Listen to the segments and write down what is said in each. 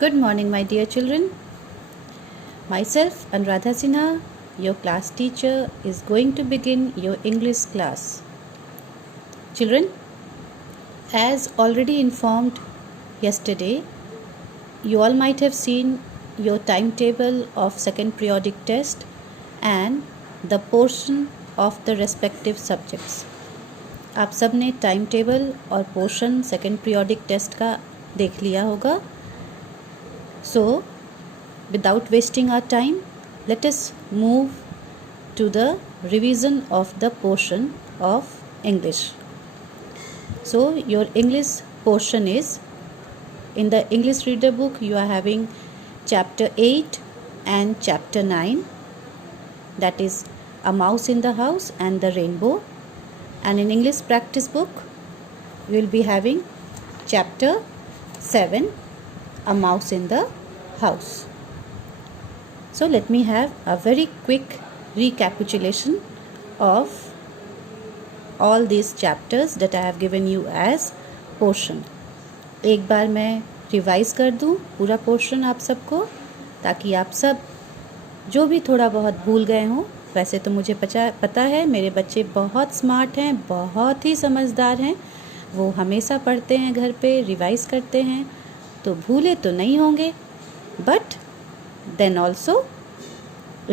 Good morning, my dear children. Myself, Anuradha Sinha, your class teacher, is going to begin your English class. Children, as already informed yesterday, you all might have seen your timetable of second periodic test and the portion of the respective subjects. आप सब ने time table और portion second periodic test का देख लिया होगा. So, without wasting our time, let us move to the revision of the portion of English. So, your English portion is, in the English reader book you are having chapter 8 and chapter 9, that is A Mouse in the House and the Rainbow. And in English practice book you will be having chapter 7, A Mouse in the House. So let me have a very quick recapitulation of all these chapters that I have given you as portion. एक बार मैं revise कर दूं पूरा portion आप सबको, ताकि आप सब जो भी थोड़ा बहुत भूल गए हों. वैसे तो मुझे पता है मेरे बच्चे बहुत स्मार्ट हैं, बहुत ही समझदार हैं. वो हमेशा पढ़ते हैं, घर पे रिवाइज करते हैं, तो भूले तो नहीं होंगे. But then also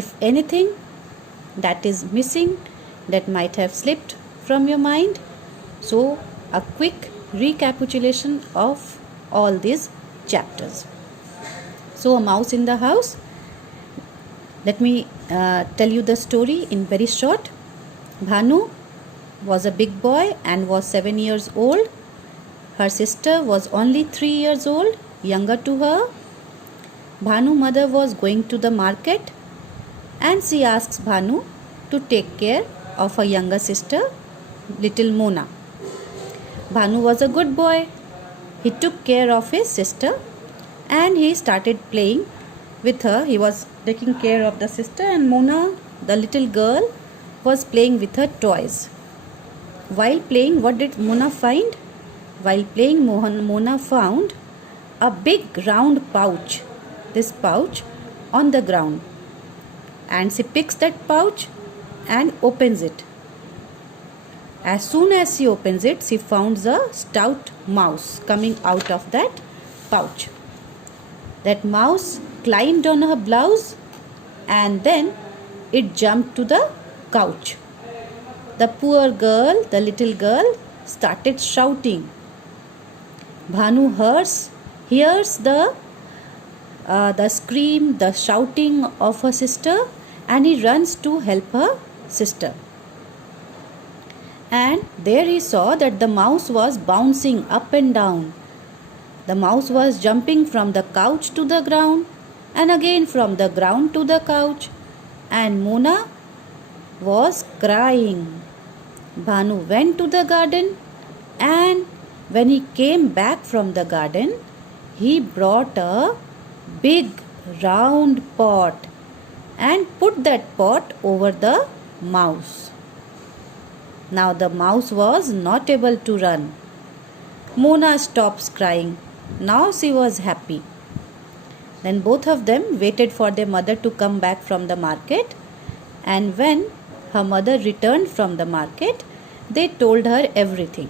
if anything that is missing, that might have slipped from your mind, so a quick recapitulation of all these chapters. So, A Mouse in the House. Let me tell you the story in very short. Bhanu was a big boy and was 7 years old. Her sister was only 3 years old, younger to her. Bhanu's mother was going to the market and she asks Bhanu to take care of her younger sister, little Mona. Bhanu was a good boy. He took care of his sister and he started playing with her. He was taking care of the sister, and Mona, the little girl, was playing with her toys. While playing, what did Mona find? While playing, Mona found a big round pouch. This pouch on the ground. And she picks that pouch and opens it. As soon as she opens it, she found a stout mouse coming out of that pouch. That mouse climbed on her blouse and then it jumped to the couch. The poor girl, the little girl, started shouting. Bhanu hears the scream, the shouting of her sister, and he runs to help her sister. And there he saw that the mouse was bouncing up and down. The mouse was jumping from the couch to the ground and again from the ground to the couch, and Mona was crying. Bhanu went to the garden, and when he came back from the garden, he brought a big round pot and put that pot over the mouse. Now the mouse was not able to run. Mona stopped crying. Now she was happy. Then both of them waited for their mother to come back from the market, and when her mother returned from the market, they told her everything.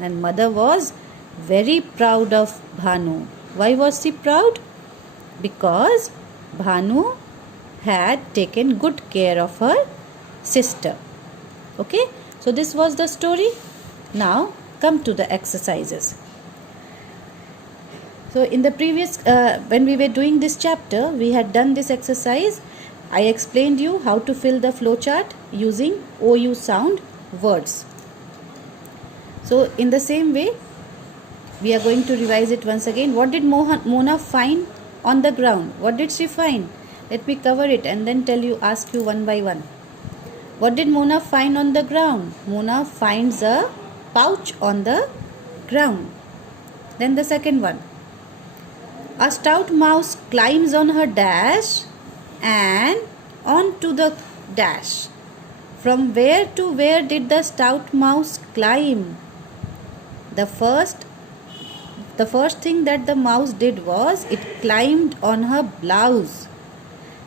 And mother was very proud of Bhanu. Why was she proud? Because Bhanu had taken good care of her sister. Okay, so this was the story. Now come to the exercises. So in the previous when we were doing this chapter, we had done this exercise. I explained you how to fill the flowchart using OU sound words. So in the same way, we are going to revise it once again. What did Mona find on the ground? What did she find? Let me cover it and then ask you one by one. What did Mona find on the ground? Mona finds a pouch on the ground. Then the second one. A stout mouse climbs on her dash and onto the dash. From where to where did the stout mouse climb? The The first thing that the mouse did was it climbed on her blouse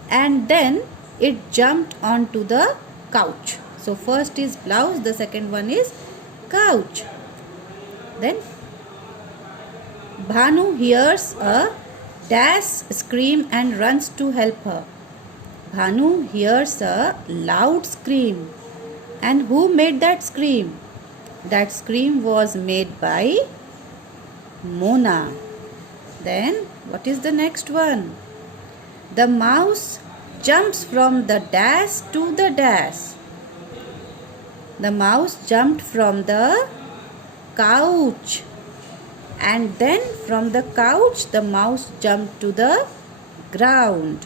and then it jumped onto the couch. So first is blouse, the second one is couch. Then Bhanu hears a dash scream and runs to help her. Bhanu hears a loud scream. And who made that scream? That scream was made by Mona. Then what is the next one? The mouse jumps from the dash to the dash. The mouse jumped from the couch. And then from the couch the mouse jumped to the ground.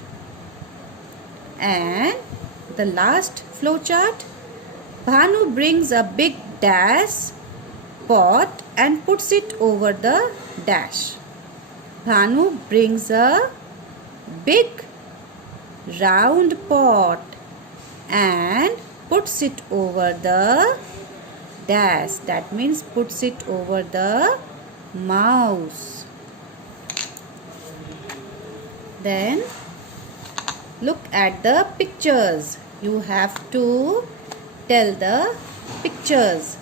And the last flowchart, Bhanu brings a big dash pot and puts it over the dash. Bhanu brings a big round pot and puts it over the dash. That means puts it over the mouse. Then look at the pictures. You have to tell the pictures.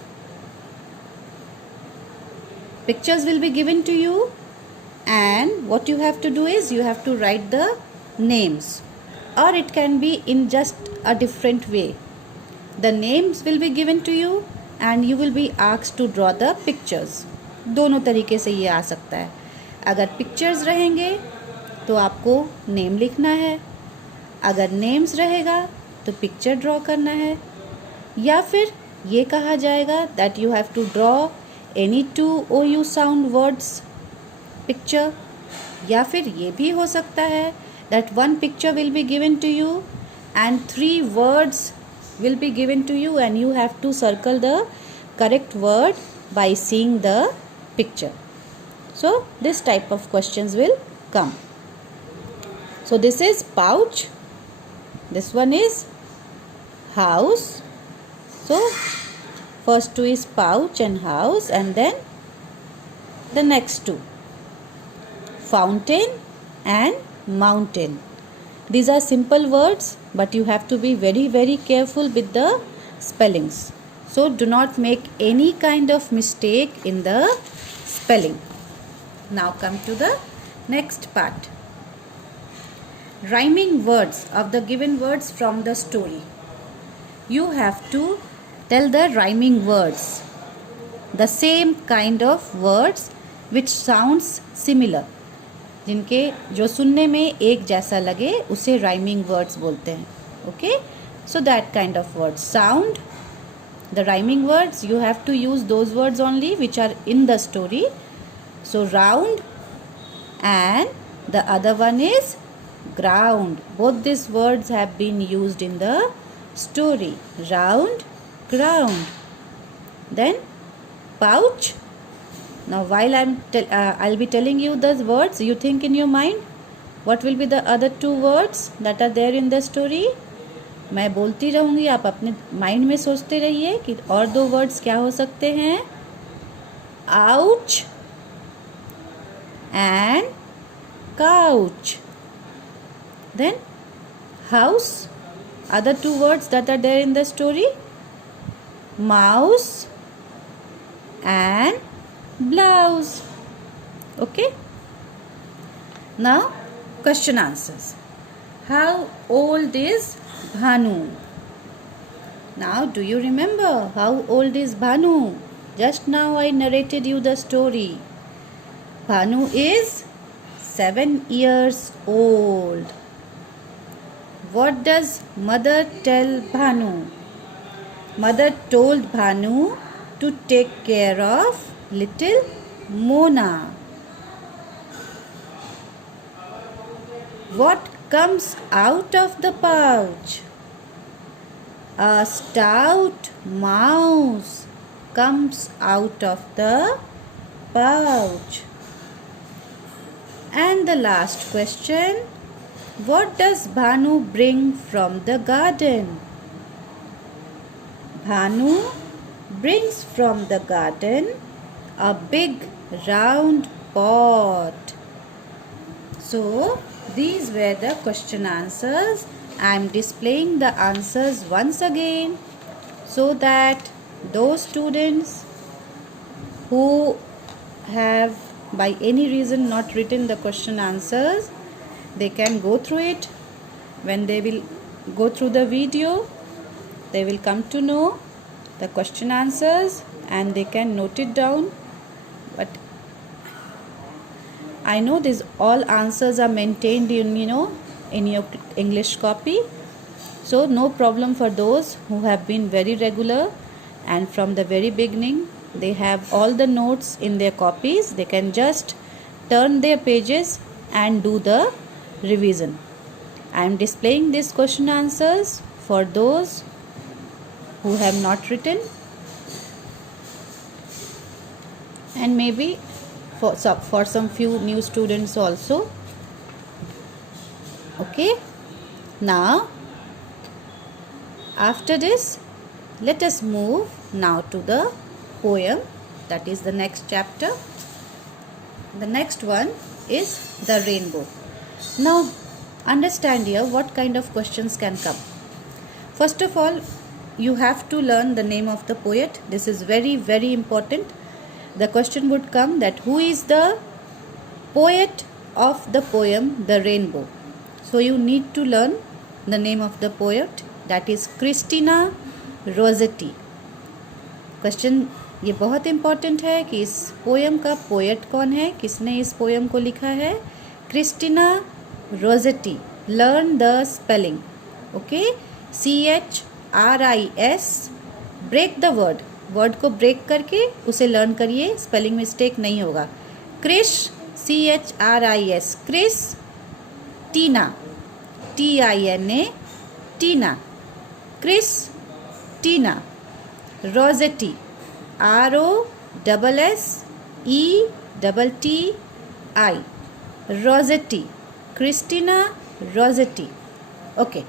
Pictures will be given to you, and what you have to do is you have to write the names, or it can be in just a different way. The names will be given to you and you will be asked to draw the pictures. दोनों तरीके से ये आ सकता है. अगर pictures रहेंगे तो आपको नेम लिखना है, अगर नेम्स रहेगा तो पिक्चर ड्रॉ करना है, या फिर ये कहा जाएगा that you have to draw any two OU sound words picture, या फिर ये भी हो सकता है that one picture will be given to you and 3 words will be given to you and you have to circle the correct word by seeing the picture. So this type of questions will come. So this is pouch, this one is house. So first two is pouch and house, and then the next two, fountain and mountain. These are simple words, but you have to be very careful with the spellings. So do not make any kind of mistake in the spelling. Now come to the next part. Rhyming words of the given words from the story. You have to tell the rhyming words, the same kind of words which sounds similar, जिनके जो सुनने में एक जैसा लगे उसे rhyming words बोलते हैं. Okay, so that kind of words sound the rhyming words. You have to use those words only which are in the story. So round and the other one is ground. Both this words have been used in the story. Round, ground. Then pouch. Now while I'll be telling you the words, you think in your mind what will be the other 2 words that are there in the story. मैं बोलती रहूँगी, आप अपने mind में सोचते रहिए कि और 2 वर्ड्स क्या हो सकते हैं. ouch and couch. Then house, other 2 words that are there in the story, mouse and blouse. Okay, now question answers. How old is Bhanu? Now do you remember how old is Bhanu? Just now I narrated you the story. Bhanu is 7 years old. What does mother tell Bhanu? Mother told Bhanu to take care of little Mona. What comes out of the pouch? A stout mouse comes out of the pouch. And the last question, what does Bhanu bring from the garden? Bhanu brings from the garden a big round pot. So these were the question answers. I am displaying the answers once again so that those students who have by any reason not written the question answers, they can go through it. When they will go through the video, they will come to know the question answers and they can note it down. But I know these all answers are maintained in your English copy, so no problem for those who have been very regular and from the very beginning they have all the notes in their copies. They can just turn their pages and do the revision. I am displaying these question answers for those who have not written, and maybe for some few new students also. Okay, now after this, let us move now to the poem, that is the next chapter. The next one is the rainbow. Now understand here what kind of questions can come. First of all, you have to learn the name of the poet. This is very, very important. The question would come that who is the poet of the poem The Rainbow. So you need to learn the name of the poet, that is Christina Rossetti. Question ये बहुत important है कि इस poem का poet कौन है, किसने इस पोएम को लिखा है. Christina Rossetti. Learn the spelling. Okay, CHRIS. Break the word को ब्रेक करके उसे लर्न करिए, स्पेलिंग मिस्टेक नहीं होगा. Krrish, CHRIS, Chris. Tina, TINA, Tina. Chris Tina. Rossetti, ROSSETTI, Rossetti, Christina Rossetti. Okay,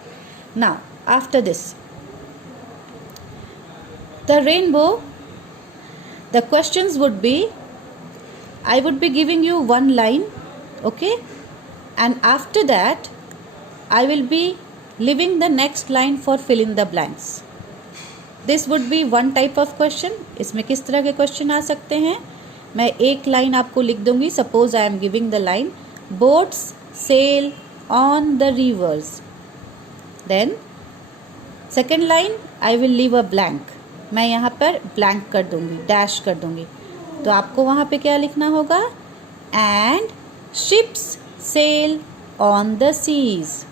now after this, the rainbow, the questions would be, I would be giving you one line, okay, and after that I will be leaving the next line for fill in the blanks. This would be one type of question. इसमें किस तरह के question आ सकते हैं, मैं एक line आपको लिख दूंगी. Suppose I am giving the line boats sail on the rivers. Then second line I will leave a blank. मैं यहाँ पर ब्लैंक कर दूंगी, डैश कर दूंगी. तो आपको वहाँ पे क्या लिखना होगा, and ships sail on the seas.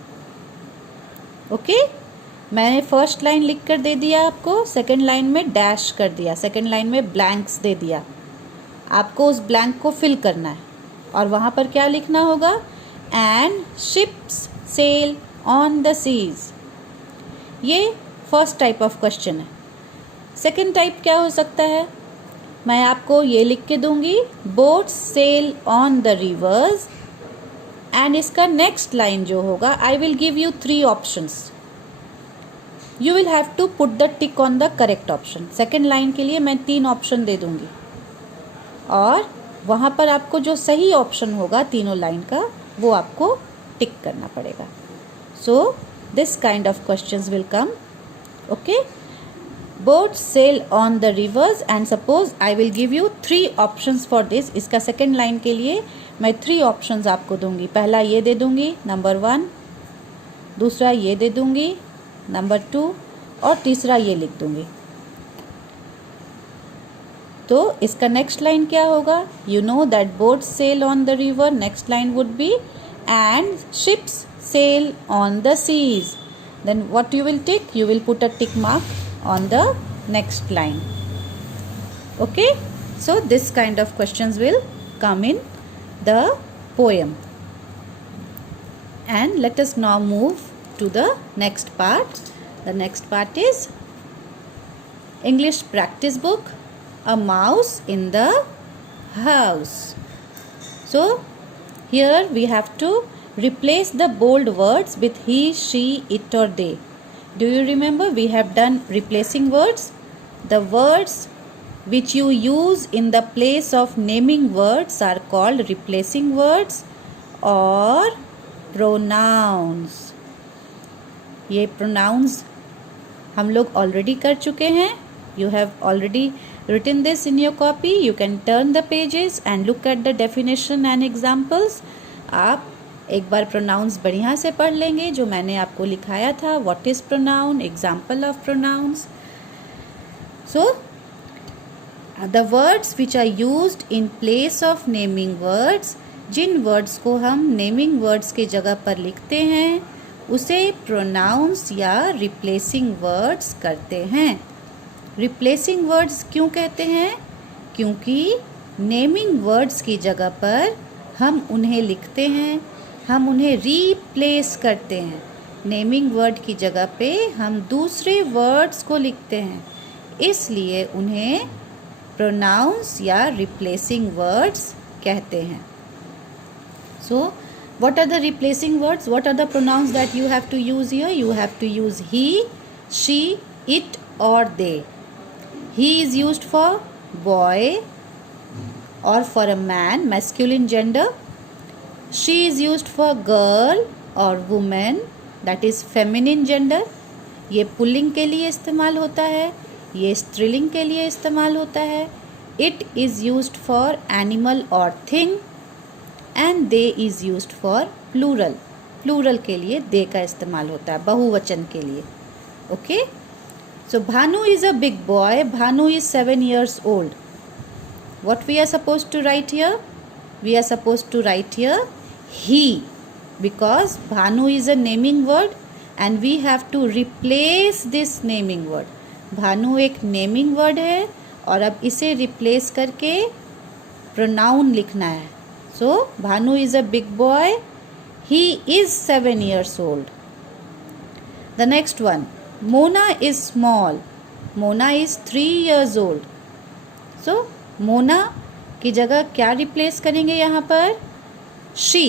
Okay, मैंने फर्स्ट लाइन लिख कर दे दिया आपको, सेकंड लाइन में डैश कर दिया, सेकंड लाइन में ब्लैंक्स दे दिया. आपको उस ब्लैंक को फिल करना है और वहाँ पर क्या लिखना होगा, and ships sail on the seas. ये फर्स्ट टाइप ऑफ क्वेश्चन है. सेकंड टाइप क्या हो सकता है, मैं आपको ये लिख के दूंगी boats sail on the rivers, and इसका नेक्स्ट लाइन जो होगा, I will give you 3 options. You will have to put the tick on the correct option. Second line के लिए मैं 3 ऑप्शन दे दूंगी और वहाँ पर आपको जो सही ऑप्शन होगा तीनों लाइन का वो आपको टिक करना पड़ेगा. So this kind of questions will come. Okay, boats sail on the rivers, and suppose I will give you 3 options for this. इसका सेकेंड लाइन के लिए मैं 3 ऑप्शंस आपको दूंगी. पहला ये दे दूंगी, नंबर 1. दूसरा ये दे दूंगी, नंबर 2. और तीसरा ये लिख दूंगी. तो इसका नेक्स्ट लाइन क्या होगा, you know that boats sail on the river. Next line would be and ships sail on the seas. Then what you will tick, you will put a tick mark on the next line. Okay, so this kind of questions will come in the poem. And let us now move to the next part. The next part is English practice book, A Mouse in the House. So here we have to replace the bold words with he, she, it or they. Do you remember we have done replacing words? The words which you use in the place of naming words are called replacing words or pronouns. ये pronouns हम लोग already कर चुके हैं. You have already written this in your copy. You can turn the pages and look at the definition and examples. आप एक बार pronouns बढ़िया से पढ़ लेंगे जो मैंने आपको लिखाया था. What is pronoun? Example of pronouns. So, the words which are used in place of naming words, Jin words को हम naming words के जगह पर लिखते हैं उसे pronouns या replacing words करते हैं. replacing words क्यों कहते हैं? क्योंकि naming words की जगह पर हम उन्हें लिखते हैं, हम उन्हें replace करते हैं. naming word की जगह पे हम दूसरे words को लिखते हैं, इसलिए उन्हें pronouns या replacing words कहते हैं. So, what are the replacing words? What are the pronouns that you have to use here? You have to use he, she, it or they. He is used for boy or for a man, masculine gender. She is used for girl or woman, that is feminine gender. ये pulling के लिए इस्तेमाल होता है, ये स्त्रीलिंग के लिए इस्तेमाल होता है. It is used for animal or thing. And they is used for plural. Plural के लिए दे का इस्तेमाल होता है, बहुवचन के लिए. Okay, so Bhanu is a big boy. Bhanu is 7 years old. What we are suppose to write here? We are suppose to write here he, because Bhanu is a naming word and we have to replace this naming word. Bhanu एक naming word है और अब इसे replace करके pronoun लिखना है. So, Bhanu is a big boy. He is 7 years old. The next one, Mona is small. Mona is 3 years old. So, Mona की जगह क्या रिप्लेस करेंगे यहाँ पर? She,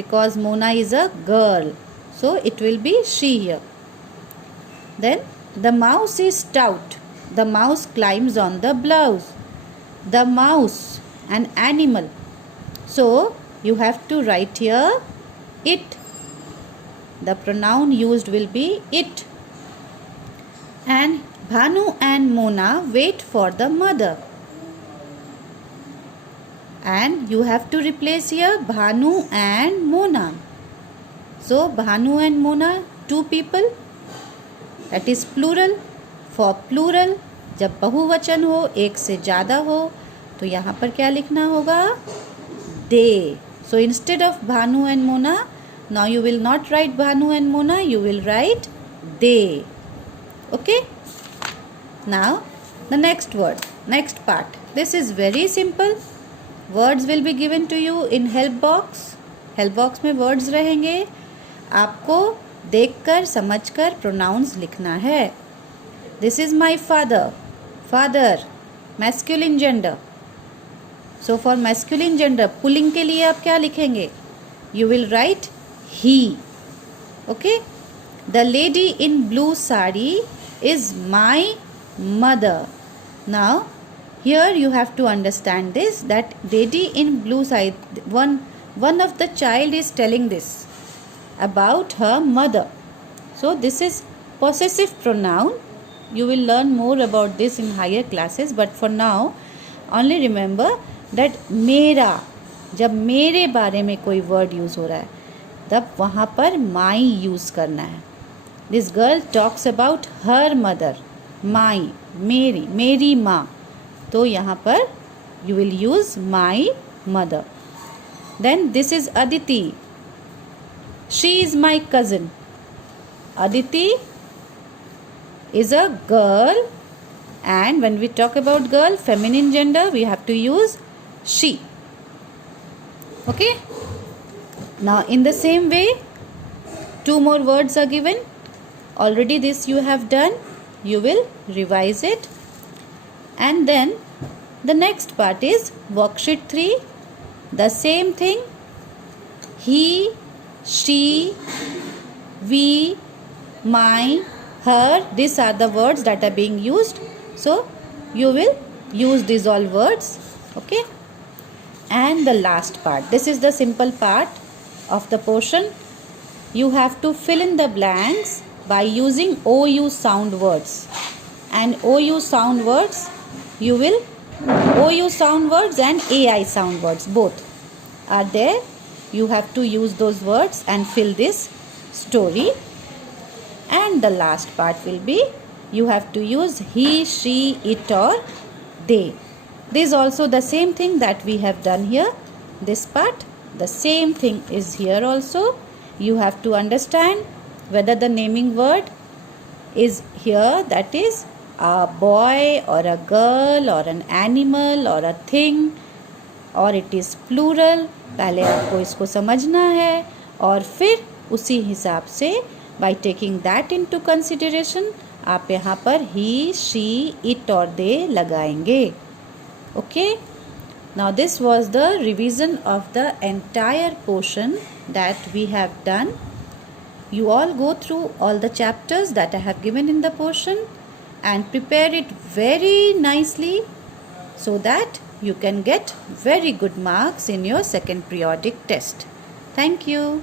because Mona is a girl. So, it will be she here. Then, the mouse is stout. The mouse climbs on the blouse. The mouse, an animal. So, you have to write here it. The pronoun used will be it. And Bhanu and Mona wait for the mother. And you have to replace here Bhanu and Mona. So, Bhanu and Mona, 2 people. That is plural. For plural, जब बहुवचन हो, एक से ज़्यादा हो, तो यहाँ पर क्या लिखना होगा? They. So instead of Bhanu and Mona, now you will not write Bhanu and Mona, you will write they. Okay? Now the next word, next part. This is very simple. Words will be given to you in help box. Help box में words रहेंगे. आपको देखकर समझकर pronouns लिखना है. This is my father. Father, masculine gender. So for masculine gender, pulling के लिए आप क्या लिखेंगे? You will write he. Okay? The lady in blue sari is my mother. Now, here you have to understand this, that lady in blue sari, one of the child is telling this about her mother. So this is possessive pronoun. You will learn more about this in higher classes, but for now, only remember that मेरा, जब मेरे बारे में कोई word use हो रहा है तब वहाँ पर माई यूज़ करना है. This girl talks about her mother. My, मेरी, मेरी माँ, तो यहाँ पर you will use my mother. Then this is Aditi. She is my cousin. Aditi is a girl, and when we talk about girl, feminine gender, we have to use she. Okay? Now in the same way, 2 more words are given. Already this you have done. You will revise it. And then the next part is worksheet 3. The same thing. He, she, we, my, her. These are the words that are being used. So you will use these all words. Okay. And the last part, this is the simple part of the portion. You have to fill in the blanks by using OU sound words. And OU sound words, you will, OU sound words and AI sound words, both are there. You have to use those words and fill this story. And the last part will be, you have to use he, she, it or they. This is also the same thing that we have done here. This part, the same thing is here also. You have to understand whether the naming word is here, that is a boy or a girl or an animal or a thing, or it is plural. पहले आपको इसको समझना है और फिर उसी हिसाब से by taking that into consideration आप यहाँ पर he, she, it और they लगाएंगे. Okay. Now this was the revision of the entire portion that we have done. You all go through all the chapters that I have given in the portion and prepare it very nicely so that you can get very good marks in your second periodic test. Thank you.